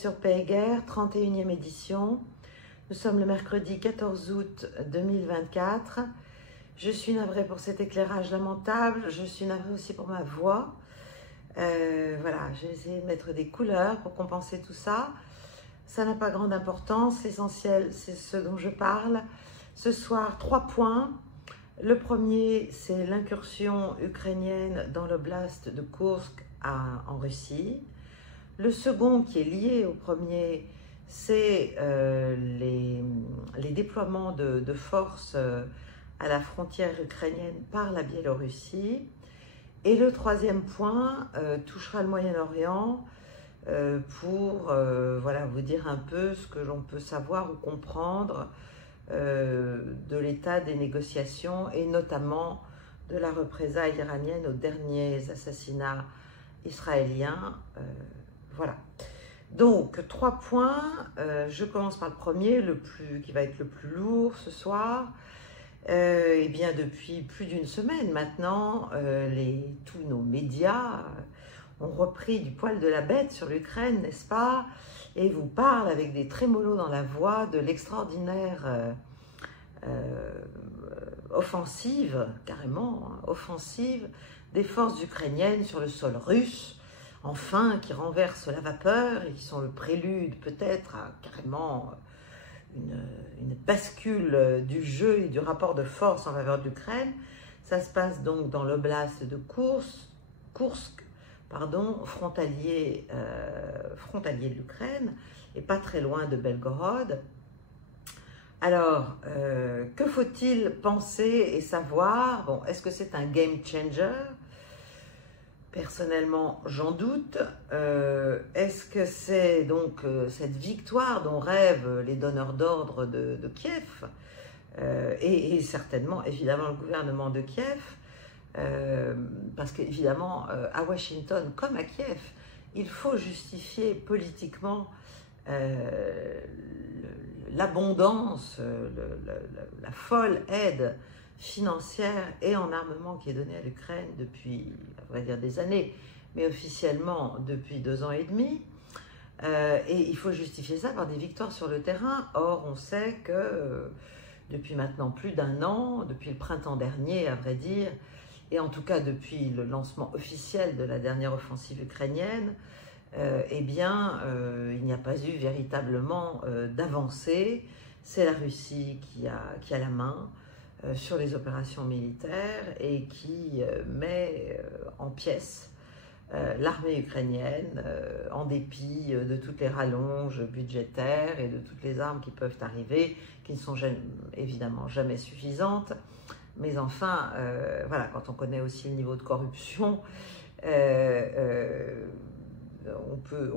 sur Paix et Guerre, 31e édition. Nous sommes le mercredi 14 août 2024. Je suis navrée pour cet éclairage lamentable, je suis navrée aussi pour ma voix. Voilà, j'ai essayé de mettre des couleurs pour compenser tout ça. Ça n'a pas grande importance, l'essentiel c'est ce dont je parle. Ce soir, 3 points. Le premier, c'est l'incursion ukrainienne dans l'oblast de Koursk en Russie. Le second, qui est lié au premier, c'est les déploiements de forces à la frontière ukrainienne par la Biélorussie. Et le troisième point touchera le Moyen-Orient pour voilà, vous dire un peu ce que l'on peut savoir ou comprendre de l'état des négociations et notamment de la représaille iranienne aux derniers assassinats israéliens. Voilà. Donc, 3 points. Je commence par le premier, qui va être le plus lourd ce soir. Eh bien, depuis plus d'une semaine maintenant, tous nos médias ont repris du poil de la bête sur l'Ukraine, n'est-ce pas? Et vous parlent avec des trémolos dans la voix de l'extraordinaire offensive, carrément, hein, offensive des forces ukrainiennes sur le sol russe, enfin, qui renversent la vapeur et qui sont le prélude peut-être à carrément une bascule du jeu et du rapport de force en faveur de l'Ukraine. Ça se passe donc dans l'oblast de Koursk, frontalier de l'Ukraine, et pas très loin de Belgorod. Alors, que faut-il penser et savoir? Bon, est-ce que c'est un game changer? Personnellement, j'en doute. Est-ce que c'est donc cette victoire dont rêvent les donneurs d'ordre de Kiev et certainement, évidemment, le gouvernement de Kiev, parce qu'évidemment, à Washington comme à Kiev, il faut justifier politiquement l'abondance, la folle aide financière et en armement qui est donnée à l'Ukraine depuis, à vrai dire, des années, mais officiellement depuis 2 ans et demi. Et il faut justifier ça par des victoires sur le terrain. Or, on sait que depuis maintenant plus d'1 an, depuis le printemps dernier, à vrai dire, et en tout cas depuis le lancement officiel de la dernière offensive ukrainienne, eh bien, il n'y a pas eu véritablement d'avancée. C'est la Russie qui a la main sur les opérations militaires et qui met en pièces l'armée ukrainienne en dépit de toutes les rallonges budgétaires et de toutes les armes qui peuvent arriver, qui ne sont évidemment jamais suffisantes. Mais enfin, voilà, quand on connaît aussi le niveau de corruption, on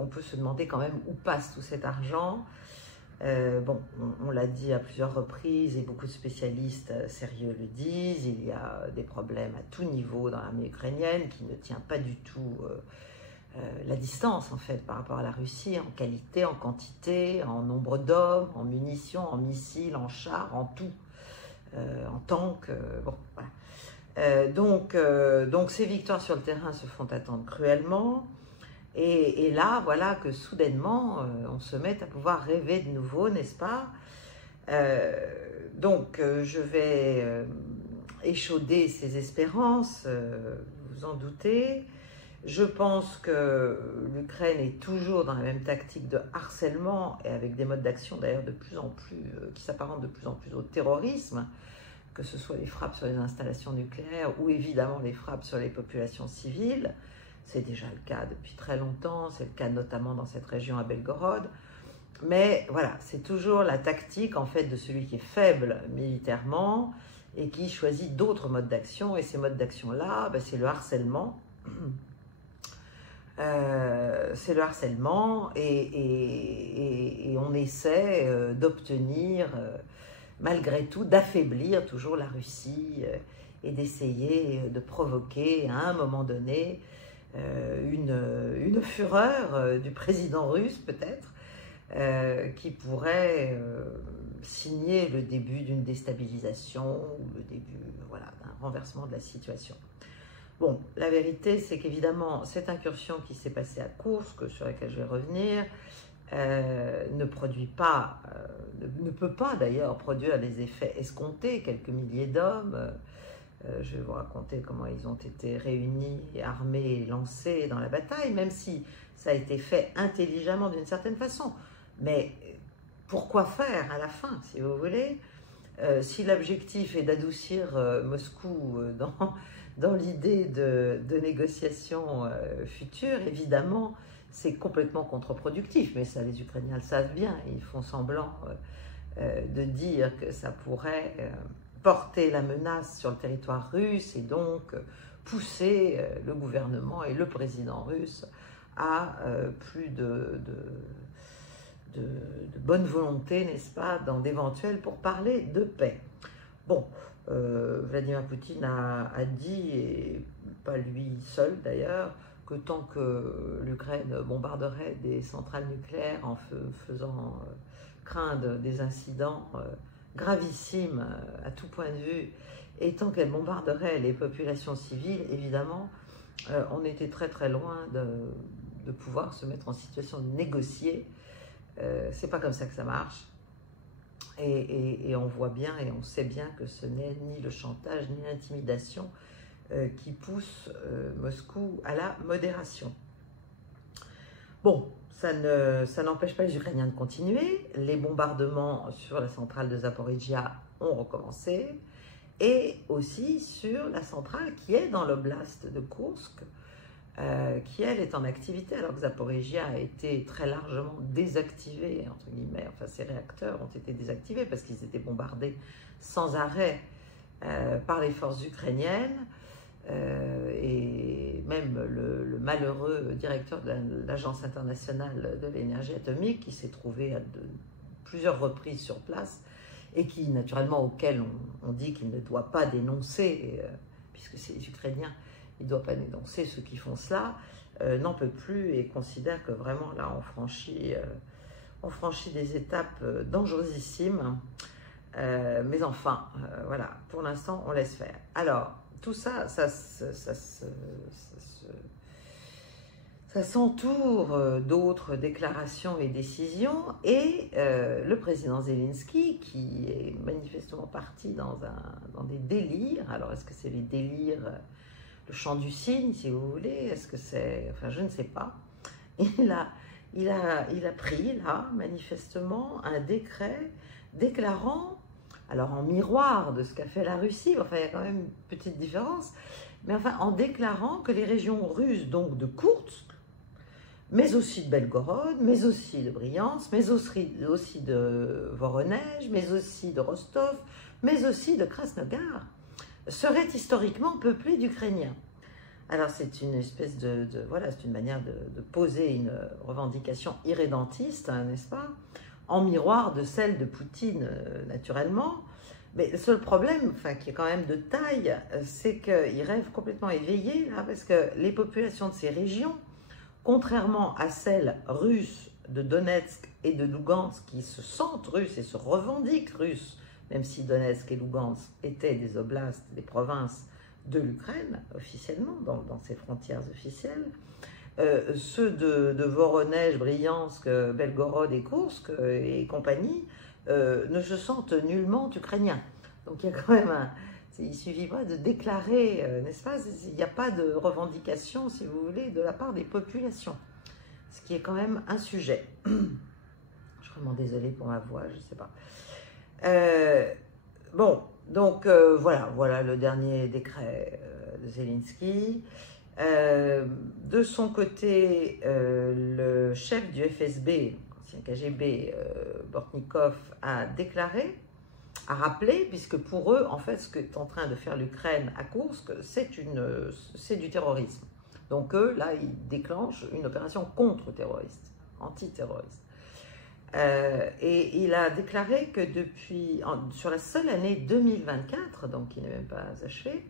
peut se demander quand même où passe tout cet argent. Bon, on l'a dit à plusieurs reprises et beaucoup de spécialistes sérieux le disent, il y a des problèmes à tout niveau dans l'armée ukrainienne qui ne tient pas du tout la distance en fait par rapport à la Russie en qualité, en quantité, en nombre d'hommes, en munitions, en missiles, en chars, en tout, en tanks, bon voilà. Donc ces victoires sur le terrain se font attendre cruellement. Et là, voilà que soudainement, on se met à pouvoir rêver de nouveau, n'est-ce pas? Donc, je vais échauder ces espérances, vous en doutez. Je pense que l'Ukraine est toujours dans la même tactique de harcèlement et avec des modes d'action d'ailleurs de plus en plus, qui s'apparentent de plus en plus au terrorisme, que ce soit les frappes sur les installations nucléaires ou évidemment les frappes sur les populations civiles. C'est déjà le cas depuis très longtemps, c'est le cas notamment dans cette région à Belgorod. Mais voilà, c'est toujours la tactique en fait de celui qui est faible militairement et qui choisit d'autres modes d'action. Et ces modes d'action-là, ben, c'est le harcèlement. C'est le harcèlement et on essaie d'obtenir, malgré tout, d'affaiblir toujours la Russie et d'essayer de provoquer à un moment donné une fureur du président russe peut-être qui pourrait signer le début d'une déstabilisation ou le début voilà, d'un renversement de la situation. Bon, la vérité c'est qu'évidemment cette incursion qui s'est passée à Koursk, sur laquelle je vais revenir, ne produit pas, ne peut pas d'ailleurs produire les effets escomptés, quelques milliers d'hommes. Je vais vous raconter comment ils ont été réunis, armés, lancés dans la bataille, même si ça a été fait intelligemment d'une certaine façon. Mais pourquoi faire à la fin, si vous voulez? Si l'objectif est d'adoucir Moscou dans l'idée de négociations futures, évidemment, c'est complètement contre-productif. Mais ça, les Ukrainiens le savent bien. Ils font semblant de dire que ça pourrait porter la menace sur le territoire russe et donc pousser le gouvernement et le président russe à plus de bonne volonté, n'est-ce pas, dans d'éventuels pourparlers de paix. Bon, Vladimir Poutine a dit, et pas lui seul d'ailleurs, que tant que l'Ukraine bombarderait des centrales nucléaires en faisant craindre des incidents gravissimes à tout point de vue, et tant qu'elle bombarderait les populations civiles, évidemment, on était très très loin de pouvoir se mettre en situation de négocier. C'est pas comme ça que ça marche. Et on voit bien et on sait bien que ce n'est ni le chantage ni l'intimidation qui pousse Moscou à la modération. Bon, ça n'empêche pas les Ukrainiens de continuer. Les bombardements sur la centrale de Zaporizhia ont recommencé et aussi sur la centrale qui est dans l'oblast de Koursk, qui elle est en activité alors que Zaporizhia a été très largement désactivé, entre guillemets, enfin ses réacteurs ont été désactivés parce qu'ils étaient bombardés sans arrêt par les forces ukrainiennes. Et même le malheureux directeur de l'Agence internationale de l'énergie atomique qui s'est trouvé à plusieurs reprises sur place et qui, naturellement, auquel on dit qu'il ne doit pas dénoncer, puisque c'est les Ukrainiens, il ne doit pas dénoncer ceux qui font cela, n'en peut plus et considère que vraiment là on franchit des étapes dangereusissimes. Mais enfin, voilà, pour l'instant, on laisse faire. Alors, tout ça, ça s'entoure d'autres déclarations et décisions, et le président Zelensky, qui est manifestement parti dans des délires. Alors, est-ce que c'est les délires, le chant du cygne, si vous voulez? Est-ce que c'est... Enfin, je ne sais pas. Il a pris, là, manifestement, un décret déclarant, alors en miroir de ce qu'a fait la Russie, enfin il y a quand même une petite différence, mais enfin en déclarant que les régions russes, donc de Koursk, mais aussi de Belgorod, mais aussi de Bryansk, mais aussi de Voronezh, mais aussi de Rostov, mais aussi de Krasnodar, seraient historiquement peuplées d'Ukrainiens. Alors c'est une espèce voilà, c'est une manière de poser une revendication irrédentiste, hein, n'est-ce pas, en miroir de celle de Poutine, naturellement. Mais le seul problème, enfin, qui est quand même de taille, c'est qu'il rêve complètement éveillé, là, parce que les populations de ces régions, contrairement à celles russes de Donetsk et de Lugansk, qui se sentent russes et se revendiquent russes, même si Donetsk et Lugansk étaient des oblasts, des provinces de l'Ukraine, officiellement, dans ses frontières officielles, ceux de Voronezh, Bryansk, Belgorod et Koursk et compagnie ne se sentent nullement ukrainiens. Donc il y a quand même il ne suffit pas de déclarer, n'est-ce pas? Il n'y a pas de revendication, si vous voulez, de la part des populations. Ce qui est quand même un sujet. Je suis vraiment désolée pour ma voix, je ne sais pas. Bon, donc voilà le dernier décret de Zelensky. De son côté, le chef du FSB, ancien KGB, Bortnikov, a déclaré, a rappelé, puisque pour eux, en fait, ce qu'est en train de faire l'Ukraine à Koursk, c'est du terrorisme. Donc eux, là, ils déclenchent une opération contre-terroriste, antiterroriste. Et il a déclaré que sur la seule année 2024, donc qui n'est même pas achevée,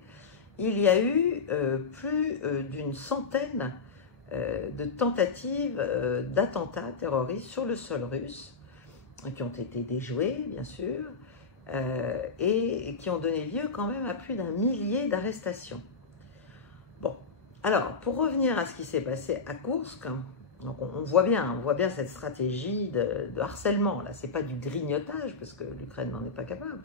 il y a eu plus d'une centaine de tentatives d'attentats terroristes sur le sol russe, qui ont été déjoués, bien sûr, et qui ont donné lieu quand même à plus d'1 millier d'arrestations. Bon, alors, pour revenir à ce qui s'est passé à Koursk, Donc on voit bien cette stratégie de harcèlement. Là, c'est pas du grignotage, parce que l'Ukraine n'en est pas capable,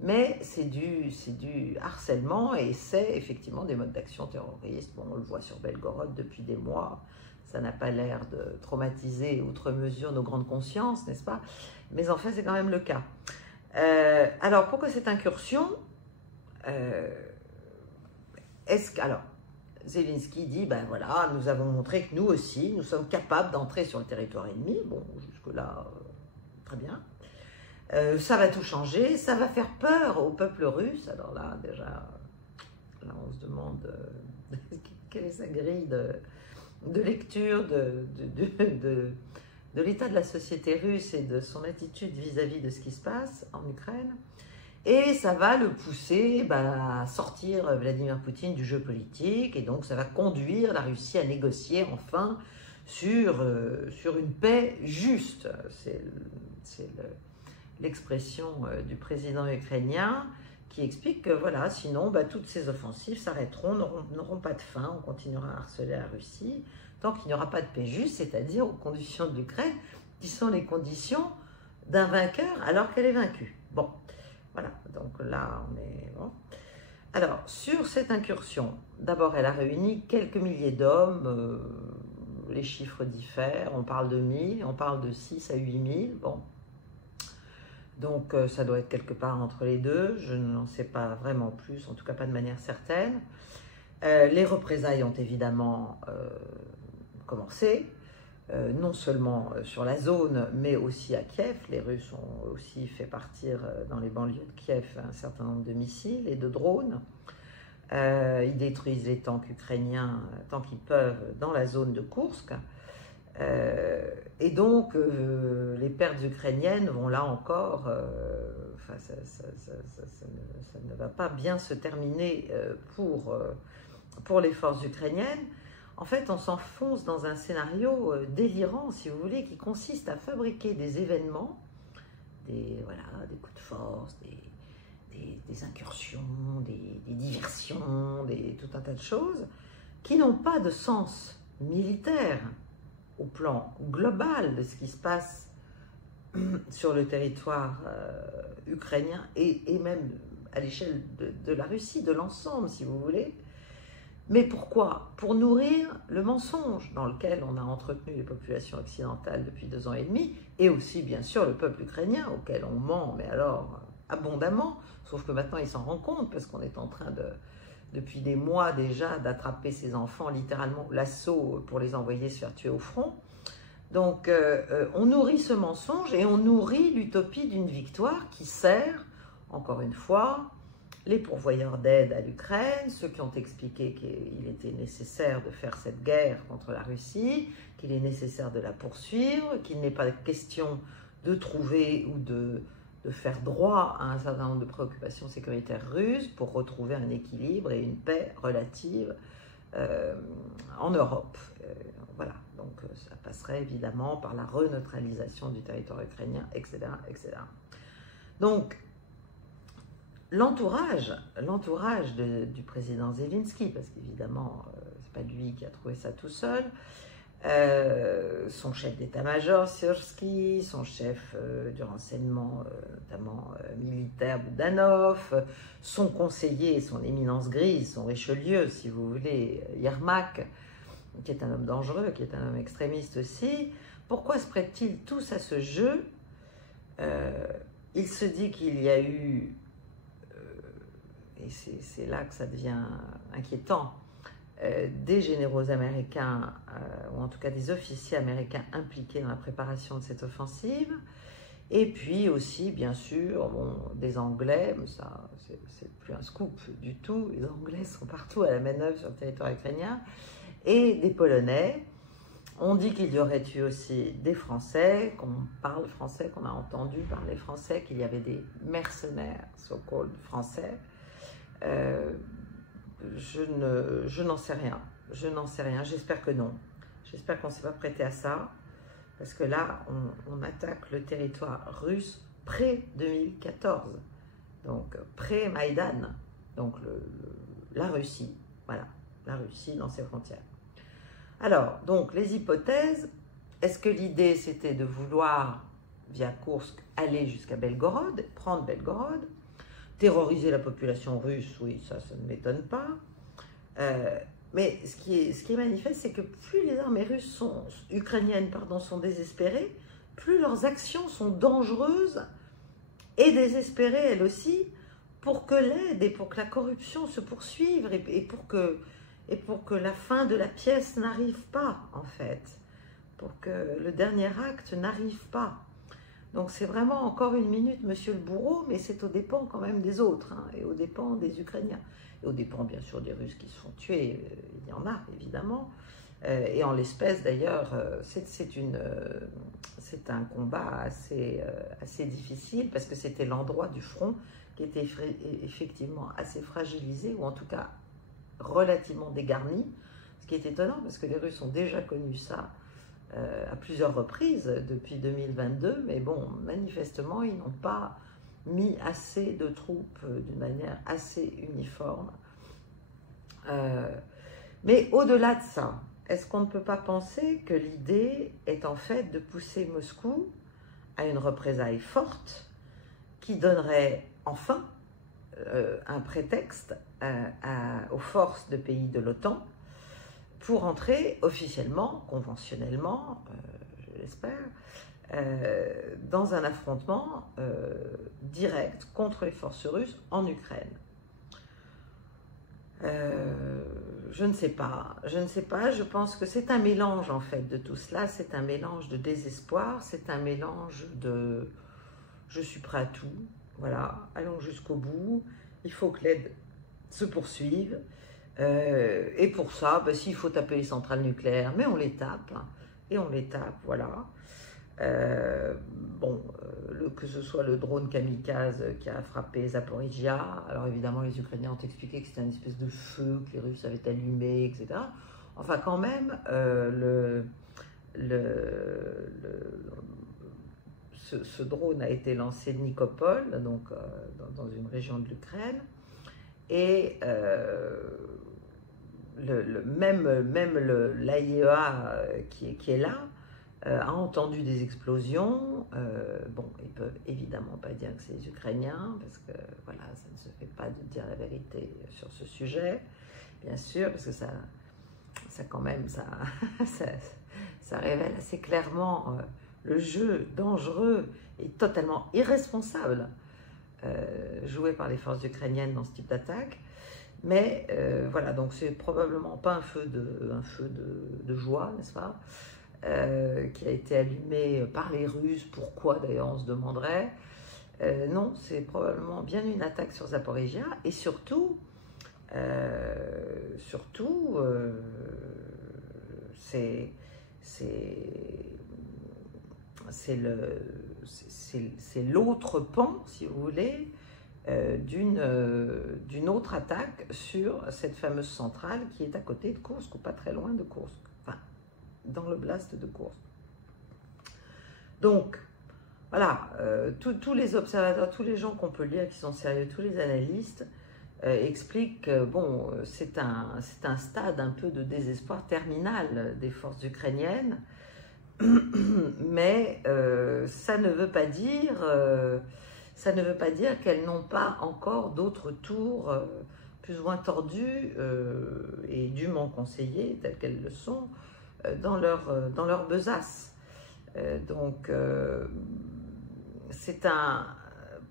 mais c'est du harcèlement, et c'est effectivement des modes d'action terroristes. Bon, on le voit sur Belgorod depuis des mois, ça n'a pas l'air de traumatiser outre mesure nos grandes consciences, n'est-ce pas? Mais en fait, c'est quand même le cas. Alors, pourquoi cette incursion? Alors, Zelensky dit, ben voilà, nous avons montré que nous aussi, nous sommes capables d'entrer sur le territoire ennemi. Bon, jusque-là, très bien. Ça va tout changer, ça va faire peur au peuple russe. Alors là, déjà, là, on se demande quelle est sa grille de lecture de l'état de la société russe et de son attitude vis-à-vis de ce qui se passe en Ukraine. Et ça va le pousser à sortir Vladimir Poutine du jeu politique, et donc ça va conduire la Russie à négocier enfin sur une paix juste. C'est l'expression du président ukrainien qui explique que voilà, sinon toutes ces offensives s'arrêteront, n'auront pas de fin, on continuera à harceler la Russie tant qu'il n'y aura pas de paix juste, c'est-à-dire aux conditions de l'Ukraine qui sont les conditions d'un vainqueur alors qu'elle est vaincue. Bon. Voilà, donc là, on est bon. Alors, sur cette incursion, d'abord, elle a réuni quelques milliers d'hommes. Les chiffres diffèrent. On parle de 1000, on parle de 6 à 8000. Bon. Donc, ça doit être quelque part entre les deux. Je n'en sais pas vraiment plus, en tout cas pas de manière certaine. Les représailles ont évidemment commencé. Non seulement sur la zone, mais aussi à Kiev. Les Russes ont aussi fait partir dans les banlieues de Kiev un certain nombre de missiles et de drones. Ils détruisent les tanks ukrainiens tant qu'ils peuvent dans la zone de Koursk. Et donc, les pertes ukrainiennes vont là encore... ça ne va pas bien se terminer pour les forces ukrainiennes. En fait, on s'enfonce dans un scénario délirant, si vous voulez, qui consiste à fabriquer des événements, des coups de force, des incursions, des diversions, tout un tas de choses, qui n'ont pas de sens militaire au plan global de ce qui se passe sur le territoire ukrainien et même à l'échelle de la Russie, de l'ensemble, si vous voulez. Mais pourquoi? Pour nourrir le mensonge dans lequel on a entretenu les populations occidentales depuis 2 ans et demi, et aussi bien sûr le peuple ukrainien auquel on ment, mais alors abondamment, sauf que maintenant il s'en rend compte parce qu'on est en train depuis des mois déjà d'attraper ses enfants, littéralement l'assaut pour les envoyer se faire tuer au front. Donc on nourrit ce mensonge et on nourrit l'utopie d'une victoire qui sert, encore une fois, les pourvoyeurs d'aide à l'Ukraine, ceux qui ont expliqué qu'il était nécessaire de faire cette guerre contre la Russie, qu'il est nécessaire de la poursuivre, qu'il n'est pas question de trouver ou de faire droit à un certain nombre de préoccupations sécuritaires russes pour retrouver un équilibre et une paix relative en Europe. Voilà, donc ça passerait évidemment par la reneutralisation du territoire ukrainien, etc. etc. Donc, l'entourage du président Zelensky, parce qu'évidemment, c'est pas lui qui a trouvé ça tout seul, son chef d'état-major, Syrsky, son chef du renseignement, notamment militaire, Boudanov, son conseiller, son éminence grise, son Richelieu, si vous voulez, Yermak, qui est un homme dangereux, qui est un homme extrémiste aussi. Pourquoi se prêtent-ils tous à ce jeu? Il se dit qu'il y a eu, et c'est là que ça devient inquiétant, des généraux américains, ou en tout cas des officiers américains impliqués dans la préparation de cette offensive, et puis aussi, bien sûr, des Anglais, mais ça, c'est plus un scoop du tout, les Anglais sont partout à la manœuvre sur le territoire ukrainien, et des Polonais. On dit qu'il y aurait eu aussi des Français, qu'on parle français, qu'on a entendu parler français, qu'il y avait des mercenaires, so-called français. Je n'en sais rien. Je n'en sais rien. J'espère que non. J'espère qu'on ne s'est pas prêté à ça. Parce que là, on attaque le territoire russe pré-2014. Donc, pré-Maïdan. Donc, la Russie. Voilà. La Russie dans ses frontières. Alors, donc, les hypothèses, est-ce que l'idée, c'était de vouloir, via Koursk, aller jusqu'à Belgorod, prendre Belgorod, terroriser la population russe? Oui, ça ne m'étonne pas. Mais ce qui est manifeste, c'est que plus les armées russes ukrainiennes sont désespérées, plus leurs actions sont dangereuses et désespérées elles aussi, pour que l'aide et pour que la corruption se poursuive et pour que la fin de la pièce n'arrive pas, en fait, pour que le dernier acte n'arrive pas. Donc c'est vraiment encore une minute, monsieur le bourreau, mais c'est aux dépens quand même des autres, hein, et aux dépens des Ukrainiens, et aux dépens bien sûr des Russes qui se font tuer, il y en a évidemment, et en l'espèce d'ailleurs, c'est un combat assez difficile, parce que c'était l'endroit du front qui était effectivement assez fragilisé, ou en tout cas relativement dégarni, ce qui est étonnant, parce que les Russes ont déjà connu ça à plusieurs reprises depuis 2022, mais bon, manifestement, ils n'ont pas mis assez de troupes d'une manière assez uniforme. Mais au-delà de ça, est-ce qu'on ne peut pas penser que l'idée est en fait de pousser Moscou à une représaille forte qui donnerait enfin un prétexte aux forces de pays de l'OTAN pour entrer officiellement, conventionnellement, je l'espère, dans un affrontement direct contre les forces russes en Ukraine. Je ne sais pas, je pense que c'est un mélange en fait de tout cela, c'est un mélange de désespoir, c'est un mélange de je suis prêt à tout, voilà, allons jusqu'au bout, il faut que l'aide se poursuive, et pour ça, ben, s'il faut taper les centrales nucléaires, mais on les tape, hein, et on les tape, voilà. Que ce soit le drone kamikaze qui a frappé Zaporizhia, alors évidemment les Ukrainiens ont expliqué que c'était une espèce de feu que les Russes avaient allumé, etc. Enfin quand même, ce drone a été lancé de Nikopol, donc dans une région de l'Ukraine, et même l'AIEA qui est là, a entendu des explosions. Bon, ils peuvent évidemment pas dire que c'est les Ukrainiens, parce que voilà, ça ne se fait pas de dire la vérité sur ce sujet, bien sûr, parce que ça quand même, ça révèle assez clairement le jeu dangereux et totalement irresponsable joué par les forces ukrainiennes dans ce type d'attaque. Mais voilà, donc c'est probablement pas un feu de joie, n'est-ce pas, qui a été allumé par les Russes. Pourquoi d'ailleurs, on se demanderait. Non, c'est probablement bien une attaque sur Zaporizhia, et surtout c'est l'autre pan, si vous voulez, d'une autre attaque sur cette fameuse centrale qui est à côté de Koursk, ou pas très loin de Koursk, enfin, dans l'oblast de Koursk. Donc, voilà, tous les observateurs, tous les gens qu'on peut lire qui sont sérieux, tous les analystes, expliquent que bon, c'est un stade un peu de désespoir terminal des forces ukrainiennes, mais ça ne veut pas dire qu'elles n'ont pas encore d'autres tours plus ou moins tordus et dûment conseillés, tels qu'elles le sont, dans leur besace. Donc,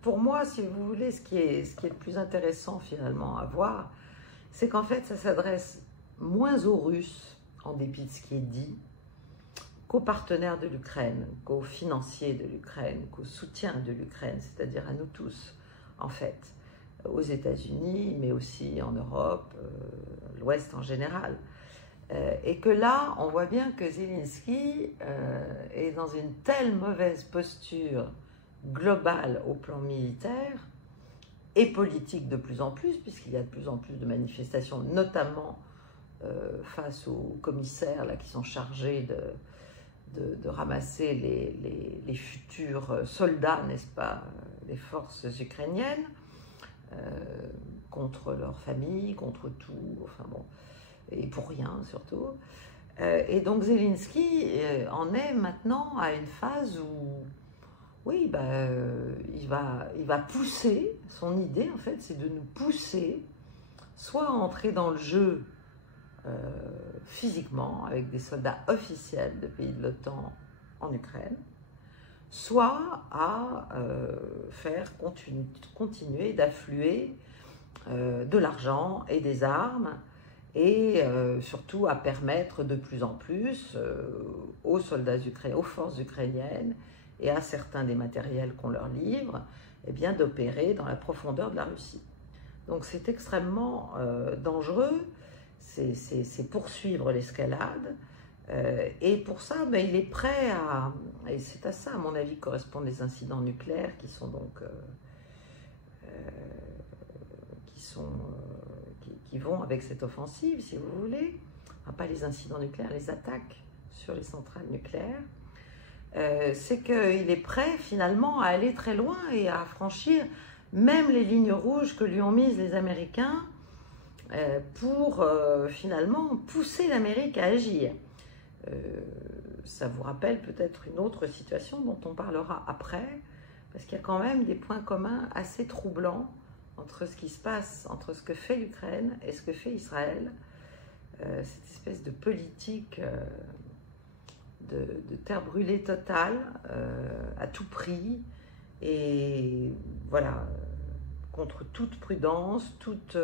pour moi, si vous voulez, ce qui est le plus intéressant finalement à voir, c'est qu'en fait, ça s'adresse moins aux Russes, en dépit de ce qui est dit, qu'aux partenaires de l'Ukraine, qu'aux financiers de l'Ukraine, qu'au soutien de l'Ukraine, c'est-à-dire à nous tous, en fait, aux États-Unis, mais aussi en Europe, l'Ouest en général. Et que là, on voit bien que Zelensky est dans une telle mauvaise posture globale au plan militaire et politique de plus en plus, puisqu'il y a de plus en plus de manifestations, notamment face aux commissaires là, qui sont chargés de ramasser les futurs soldats, n'est-ce pas, des forces ukrainiennes, contre leur famille, contre tout, enfin bon, et pour rien surtout. Et donc Zelensky en est maintenant à une phase où, oui, il va pousser, son idée en fait, c'est de nous pousser soit à entrer dans le jeu physiquement avec des soldats officiels de pays de l'OTAN en Ukraine, soit à faire continuer d'affluer de l'argent et des armes, et surtout à permettre de plus en plus aux soldats ukrainiens, aux forces ukrainiennes et à certains des matériels qu'on leur livre, eh bien, d'opérer dans la profondeur de la Russie. Donc c'est extrêmement dangereux, c'est poursuivre l'escalade, et pour ça, il est prêt à... Et c'est à ça, à mon avis, correspondent les incidents nucléaires qui sont donc... qui vont avec cette offensive, si vous voulez. Enfin, pas les incidents nucléaires, les attaques sur les centrales nucléaires. C'est qu'il est prêt finalement à aller très loin et à franchir même les lignes rouges que lui ont mises les Américains pour finalement pousser l'Amérique à agir. Ça vous rappelle peut-être une autre situation dont on parlera après, parce qu'il y a quand même des points communs assez troublants entre ce qui se passe, entre ce que fait l'Ukraine et ce que fait Israël. Cette espèce de politique de terre brûlée totale, à tout prix, et voilà, contre toute prudence, toute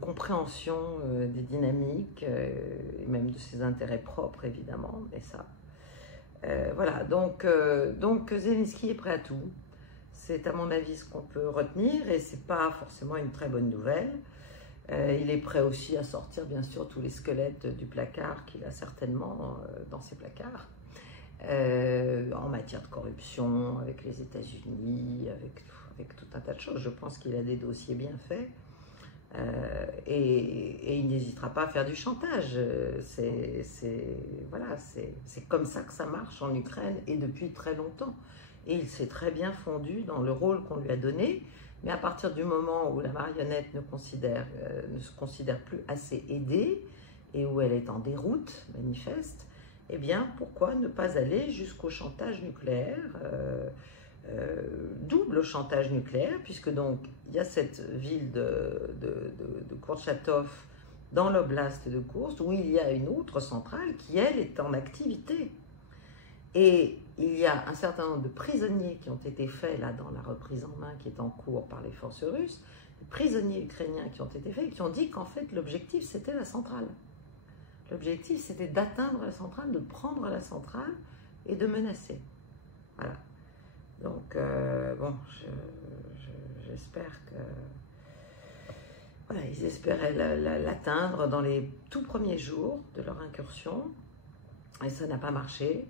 compréhension des dynamiques, et même de ses intérêts propres, évidemment, et ça. Voilà, donc Zelensky est prêt à tout. C'est à mon avis ce qu'on peut retenir, et c'est pas forcément une très bonne nouvelle. Il est prêt aussi à sortir, bien sûr, tous les squelettes du placard qu'il a certainement dans ses placards, en matière de corruption, avec les États-Unis, avec tout un tas de choses. Je pense qu'il a des dossiers bien faits, et il n'hésitera pas à faire du chantage. Voilà, c'est comme ça que ça marche en Ukraine, et depuis très longtemps. Et il s'est très bien fondu dans le rôle qu'on lui a donné, mais à partir du moment où la marionnette ne se considère plus assez aidée, et où elle est en déroute manifeste, eh bien, pourquoi ne pas aller jusqu'au chantage nucléaire, double chantage nucléaire, puisque donc il y a cette ville de Kourchatov dans l'oblast de Koursk, où il y a une autre centrale qui, elle, est en activité. Et il y a un certain nombre de prisonniers qui ont été faits là dans la reprise en main qui est en cours par les forces russes, des prisonniers ukrainiens qui ont été faits et qui ont dit qu'en fait l'objectif c'était la centrale. L'objectif c'était d'atteindre la centrale, de prendre la centrale et de menacer. Voilà. Donc bon, j'espère que... Voilà, ils espéraient l'atteindre dans les tout premiers jours de leur incursion, et ça n'a pas marché.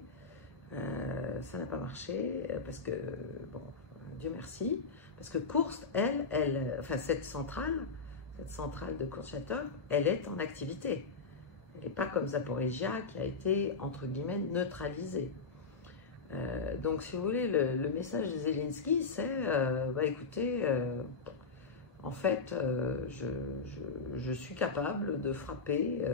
Ça n'a pas marché parce que, bon, Dieu merci, parce que Koursk, enfin cette centrale de Kourchatov, elle est en activité. Elle n'est pas comme Zaporizhia qui a été, entre guillemets, neutralisée. Donc, si vous voulez, le message de Zelensky, c'est, écoutez, en fait, je suis capable de frapper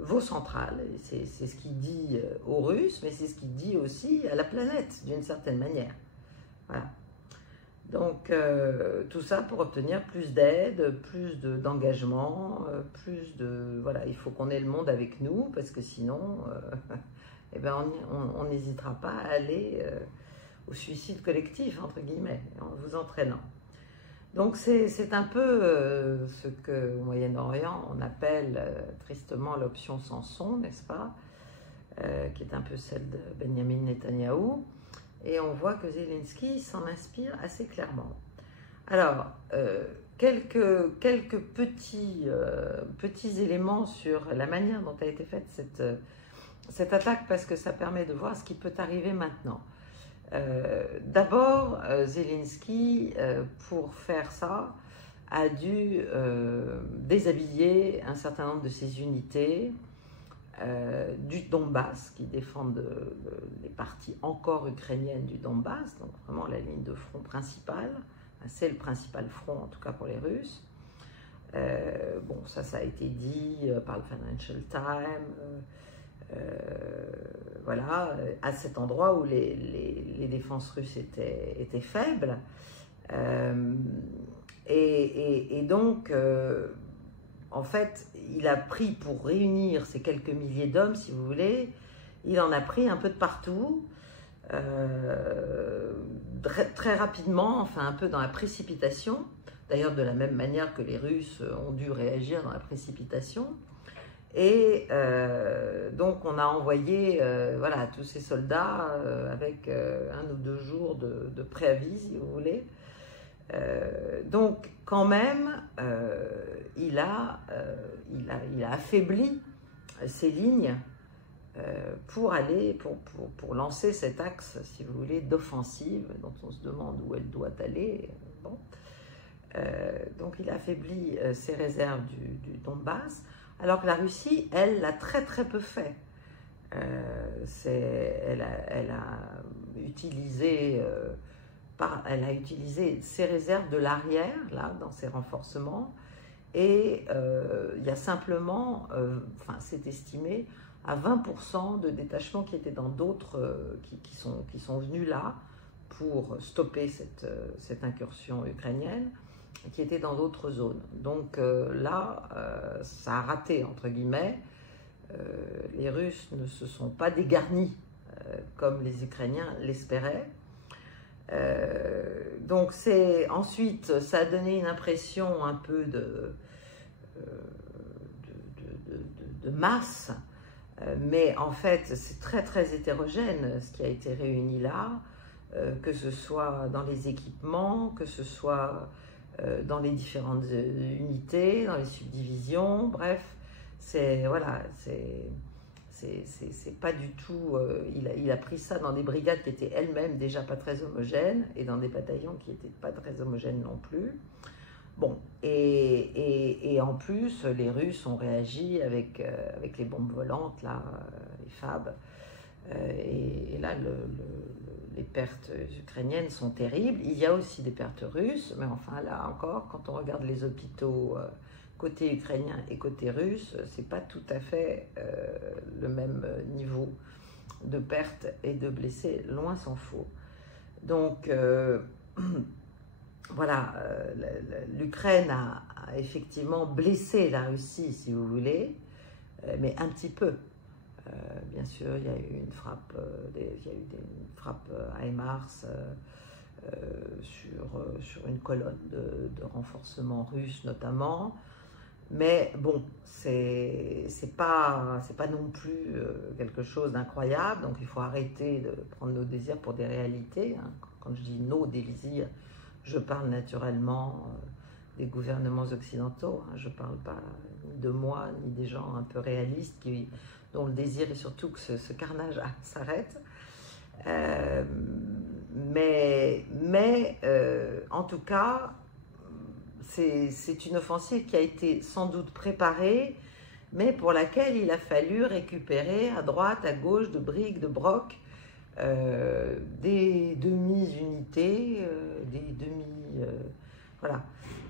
vos centrales, c'est ce qu'il dit aux Russes, mais c'est ce qu'il dit aussi à la planète, d'une certaine manière. Voilà. Donc, tout ça pour obtenir plus d'aide, plus d'engagement, plus de... Voilà, il faut qu'on ait le monde avec nous, parce que sinon, eh ben, on n'hésitera pas à aller au suicide collectif, entre guillemets, en vous entraînant. Donc c'est un peu ce qu'au Moyen-Orient on appelle tristement l'option Samson, n'est-ce pas, qui est un peu celle de Benjamin Netanyahou, et on voit que Zelensky s'en inspire assez clairement. Alors, quelques petits éléments sur la manière dont a été faite cette attaque, parce que ça permet de voir ce qui peut arriver maintenant. D'abord, Zelensky, pour faire ça, a dû déshabiller un certain nombre de ses unités du Donbass, qui défendent les parties encore ukrainiennes du Donbass, donc vraiment la ligne de front principale, c'est le principal front en tout cas pour les Russes. Bon, ça a été dit par le Financial Times, voilà, à cet endroit où les défenses russes étaient faibles. Et donc, en fait, il a pris pour réunir ces quelques milliers d'hommes, si vous voulez, il en a pris un peu de partout, très rapidement, enfin un peu dans la précipitation, d'ailleurs de la même manière que les Russes ont dû réagir dans la précipitation. Et donc on a envoyé voilà, tous ces soldats avec 1 ou 2 jours de préavis, si vous voulez. Donc quand même, il a affaibli ces lignes pour lancer cet axe, si vous voulez, d'offensive, dont on se demande où elle doit aller. Bon. Donc il a affaibli ses réserves du Donbass, alors que la Russie, elle, l'a très peu fait. Elle a utilisé ses réserves de l'arrière, là, dans ses renforcements, et il y a simplement, c'est estimé, à 20% de détachements qui étaient dans d'autres, qui sont venus là pour stopper cette incursion ukrainienne, qui étaient dans d'autres zones. Donc là, ça a raté, entre guillemets. Les Russes ne se sont pas dégarnis comme les Ukrainiens l'espéraient. Donc ensuite, ça a donné une impression un peu de masse, mais en fait, c'est très hétérogène ce qui a été réuni là, que ce soit dans les équipements, que ce soit dans les différentes unités, dans les subdivisions, bref, c'est pas du tout, il a pris ça dans des brigades qui étaient elles-mêmes déjà pas très homogènes et dans des bataillons qui n'étaient pas très homogènes non plus. Bon, et en plus, les Russes ont réagi avec les bombes volantes, là, les FAB, et là, les pertes ukrainiennes sont terribles. Il y a aussi des pertes russes, mais enfin, là encore, quand on regarde les hôpitaux côté ukrainien et côté russe, c'est pas tout à fait le même niveau de pertes et de blessés, loin s'en faut. Donc, voilà, l'Ukraine a effectivement blessé la Russie, si vous voulez, mais un petit peu. Bien sûr, il y a eu une frappe, une frappe HIMARS sur une colonne de renforcement russe notamment. Mais bon, c'est pas non plus quelque chose d'incroyable, donc il faut arrêter de prendre nos désirs pour des réalités. Hein. Quand je dis nos désirs, je parle naturellement des gouvernements occidentaux, hein. Je ne parle pas ni de moi, ni des gens un peu réalistes dont le désir est surtout que ce carnage s'arrête. Mais en tout cas, c'est une offensive qui a été sans doute préparée, mais pour laquelle il a fallu récupérer à droite, à gauche, de briques, de brocs, des demi-unités, voilà,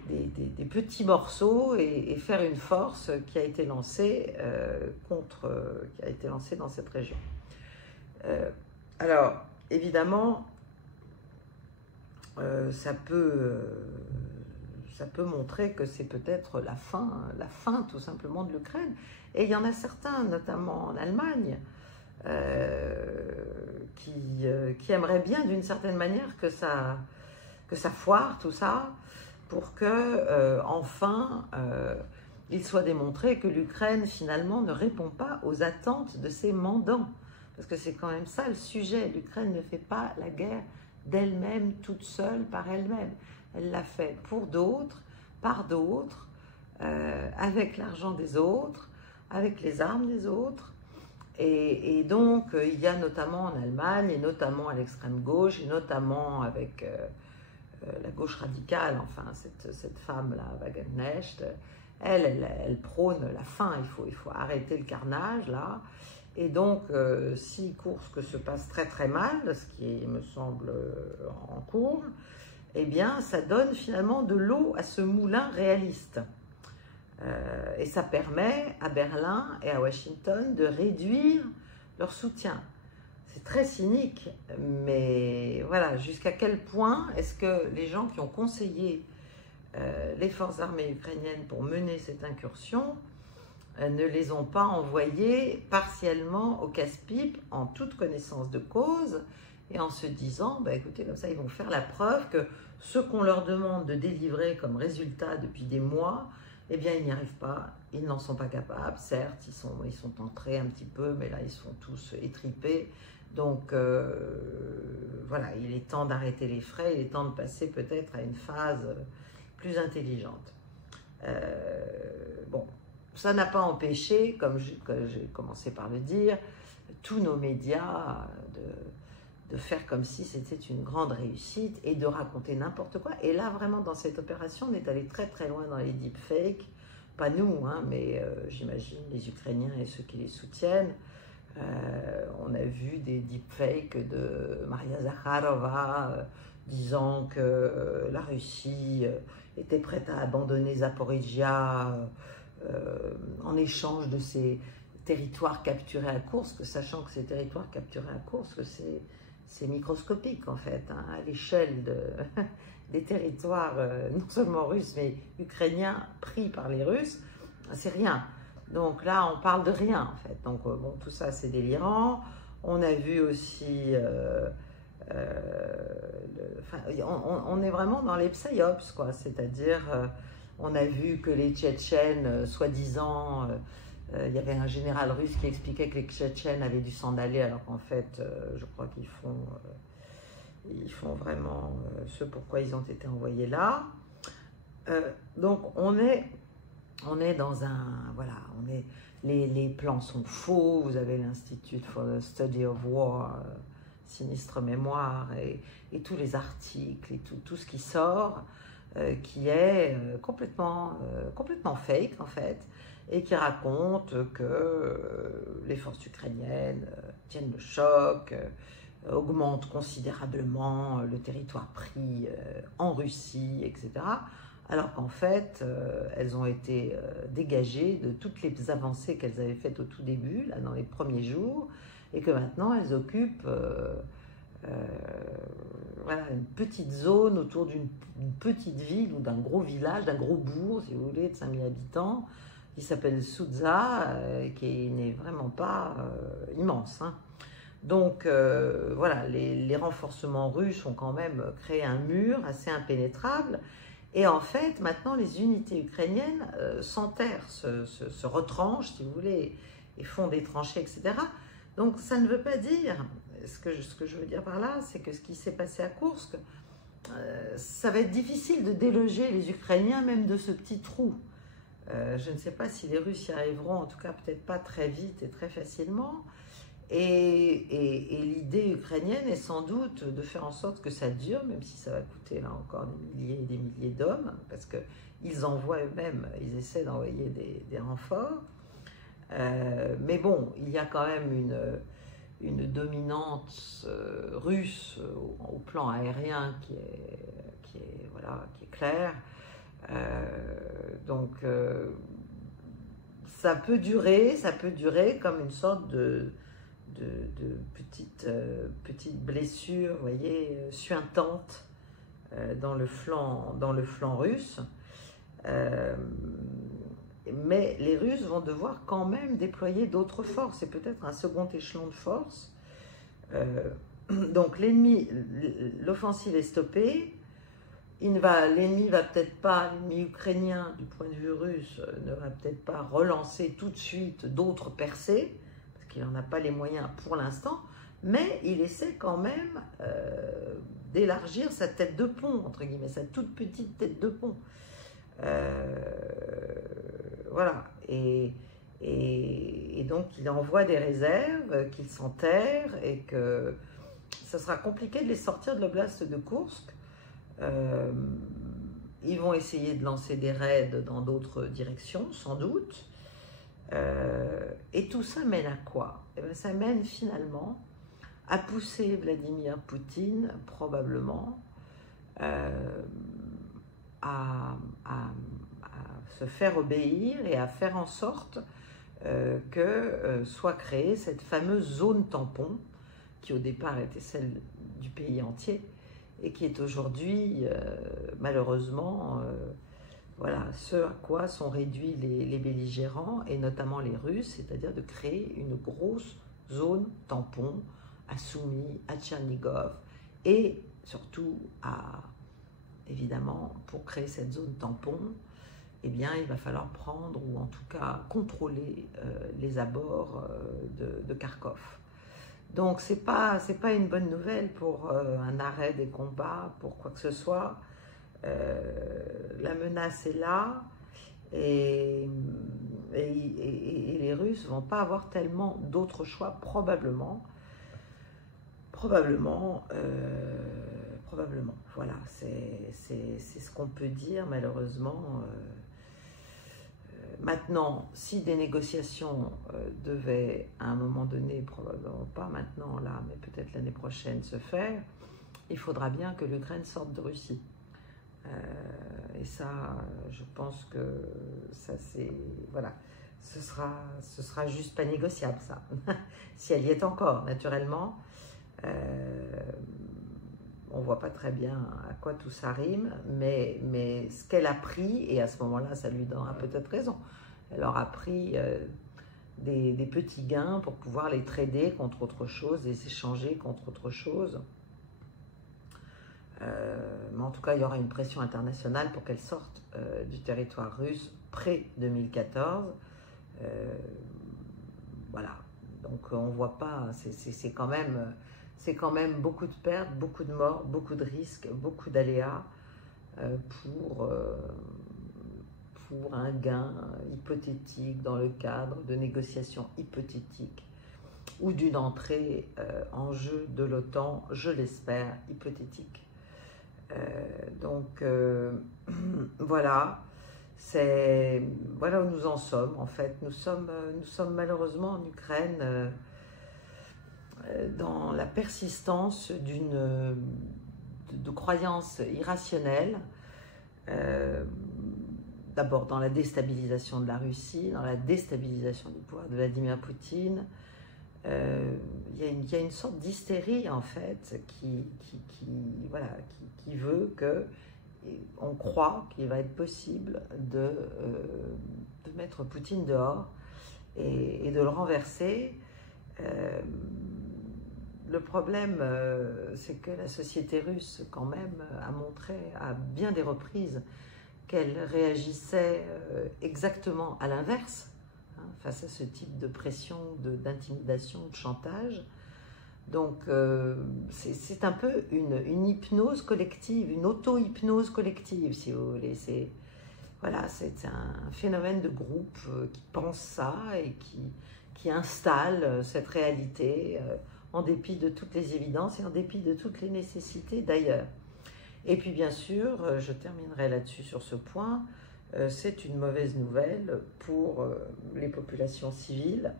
des petits morceaux et faire une force qui a été lancée qui a été lancée dans cette région. Alors, évidemment, ça peut montrer que c'est peut-être la fin tout simplement de l'Ukraine. Et il y en a certains, notamment en Allemagne, qui aimeraient bien d'une certaine manière que ça foire tout ça, pour que enfin il soit démontré que l'Ukraine finalement ne répond pas aux attentes de ses mandants. Parce que c'est quand même ça le sujet. L'Ukraine ne fait pas la guerre d'elle-même, toute seule, par elle-même. Elle l'a fait pour d'autres, par d'autres, avec l'argent des autres, avec les armes des autres. Et donc, il y a notamment en Allemagne, et notamment à l'extrême gauche, et notamment avec la gauche radicale, enfin, cette femme-là, Wagenknecht, elle prône la fin, il faut arrêter le carnage, là. Et donc, si Koursk se passe très mal, ce qui me semble en cours, eh bien, ça donne finalement de l'eau à ce moulin réaliste. Et ça permet à Berlin et à Washington de réduire leur soutien. C'est très cynique, mais voilà, jusqu'à quel point est-ce que les gens qui ont conseillé les forces armées ukrainiennes pour mener cette incursion ne les ont pas envoyés partiellement au casse-pipe en toute connaissance de cause et en se disant, bah, écoutez, comme ça ils vont faire la preuve que ce qu'on leur demande de délivrer comme résultat depuis des mois, eh bien ils n'y arrivent pas, ils n'en sont pas capables, certes ils sont entrés un petit peu, mais là ils sont tous étripés, donc voilà, il est temps d'arrêter les frais, il est temps de passer peut-être à une phase plus intelligente. Bon, ça n'a pas empêché, comme j'ai commencé par le dire, tous nos médias de faire comme si c'était une grande réussite et de raconter n'importe quoi. Et là, vraiment, dans cette opération, on est allé très très loin dans les deepfakes. Pas nous, hein, mais j'imagine les Ukrainiens et ceux qui les soutiennent. On a vu des deepfakes de Maria Zakharova disant que la Russie était prête à abandonner Zaporizhia en échange de ces territoires capturés à Koursk, sachant que ces territoires capturés à Koursk, c'est microscopique en fait, hein, à l'échelle des territoires non seulement russes mais ukrainiens pris par les Russes, c'est rien. Donc là, on parle de rien en fait. Donc bon, tout ça c'est délirant. On a vu aussi, on est vraiment dans les psyops quoi, c'est-à-dire on a vu que les Tchétchènes, soi-disant, il y avait un général russe qui expliquait que les Tchétchènes avaient dû s'en aller, alors qu'en fait, je crois qu'ils font vraiment ce pourquoi ils ont été envoyés là. Donc on est dans un, voilà, les plans sont faux. Vous avez l'Institute for the Study of War, sinistre mémoire, et tous les articles et tout ce qui sort. Qui est complètement fake en fait, et qui raconte que les forces ukrainiennes tiennent le choc, augmentent considérablement le territoire pris en Russie, etc. Alors qu'en fait, elles ont été dégagées de toutes les avancées qu'elles avaient faites au tout début, là, dans les premiers jours, et que maintenant elles occupent voilà, une petite zone autour d'une petite ville ou d'un gros village, d'un gros bourg, si vous voulez, de 5000 habitants, qui s'appelle Soudza, qui n'est vraiment pas immense. Hein. Donc voilà, les renforcements russes ont quand même créé un mur assez impénétrable. Et en fait, maintenant, les unités ukrainiennes s'enterrent, se retranchent, si vous voulez, et font des tranchées, etc. Donc ça ne veut pas dire... Ce que je veux dire par là, c'est que ce qui s'est passé à Koursk, ça va être difficile de déloger les Ukrainiens même de ce petit trou. Je ne sais pas si les Russes y arriveront, en tout cas peut-être pas très vite et très facilement. Et l'idée ukrainienne est sans doute de faire en sorte que ça dure, même si ça va coûter là encore des milliers et des milliers d'hommes, parce qu'ils envoient eux-mêmes, ils essaient d'envoyer des renforts. Mais bon, il y a quand même une dominante russe au plan aérien qui est claire. Donc ça peut durer comme une sorte de petite blessure, vous voyez, suintante dans le flanc russe. Mais les Russes vont devoir quand même déployer d'autres forces, et peut-être un second échelon de force. Donc l'offensive est stoppée. L'ennemi va peut-être pas, l'ennemi ukrainien du point de vue russe, ne va peut-être pas relancer tout de suite d'autres percées, parce qu'il n'en a pas les moyens pour l'instant, mais il essaie quand même d'élargir sa tête de pont, entre guillemets, sa toute petite tête de pont. Voilà, et donc il envoie des réserves, qu'il s'enterre, et que ça sera compliqué de les sortir de l'oblast de Koursk. Ils vont essayer de lancer des raids dans d'autres directions, sans doute. Et tout ça mène à quoi? Eh bien, ça mène finalement à pousser Vladimir Poutine, probablement, à se faire obéir et à faire en sorte que soit créée cette fameuse zone tampon qui au départ était celle du pays entier et qui est aujourd'hui malheureusement voilà, ce à quoi sont réduits les belligérants et notamment les Russes, c'est-à-dire de créer une grosse zone tampon à Soumy, à Tchernigov et surtout évidemment pour créer cette zone tampon, eh bien, il va falloir prendre ou en tout cas contrôler les abords de Kharkov. Donc, ce n'est pas une bonne nouvelle pour un arrêt des combats, pour quoi que ce soit. La menace est là et les Russes ne vont pas avoir tellement d'autres choix, probablement. Voilà, c'est ce qu'on peut dire malheureusement. Maintenant, si des négociations devaient à un moment donné, probablement pas maintenant là, mais peut-être l'année prochaine se faire, il faudra bien que l'Ukraine sorte de Russie. Et ça, je pense que ça c'est, voilà, ce sera juste pas négociable ça, si elle y est encore naturellement. On voit pas très bien à quoi tout ça rime, mais ce qu'elle a pris, et à ce moment-là, ça lui donnera peut-être raison, elle aura pris des petits gains pour pouvoir les trader contre autre chose et s'échanger contre autre chose. Mais en tout cas, il y aura une pression internationale pour qu'elle sorte du territoire russe pré-2014. Voilà, donc on voit pas, c'est quand même beaucoup de pertes, beaucoup de morts, beaucoup de risques, beaucoup d'aléas pour un gain hypothétique dans le cadre de négociations hypothétiques ou d'une entrée en jeu de l'OTAN, je l'espère, hypothétique. Donc voilà, voilà où nous en sommes en fait. Nous sommes malheureusement en Ukraine dans la persistance de croyances irrationnelles, d'abord dans la déstabilisation de la Russie, dans la déstabilisation du pouvoir de Vladimir Poutine. Il y a une sorte d'hystérie en fait qui veut que on croit qu'il va être possible de mettre Poutine dehors et de le renverser. Le problème, c'est que la société russe, quand même, a montré à bien des reprises qu'elle réagissait exactement à l'inverse, hein, face à ce type de pression, d'intimidation, de chantage. Donc, c'est un peu une hypnose collective, une auto-hypnose collective, si vous voulez. Voilà, c'est un phénomène de groupe qui pense ça et qui installe cette réalité en dépit de toutes les évidences et en dépit de toutes les nécessités d'ailleurs. Et puis bien sûr, je terminerai là-dessus sur ce point, c'est une mauvaise nouvelle pour les populations civiles,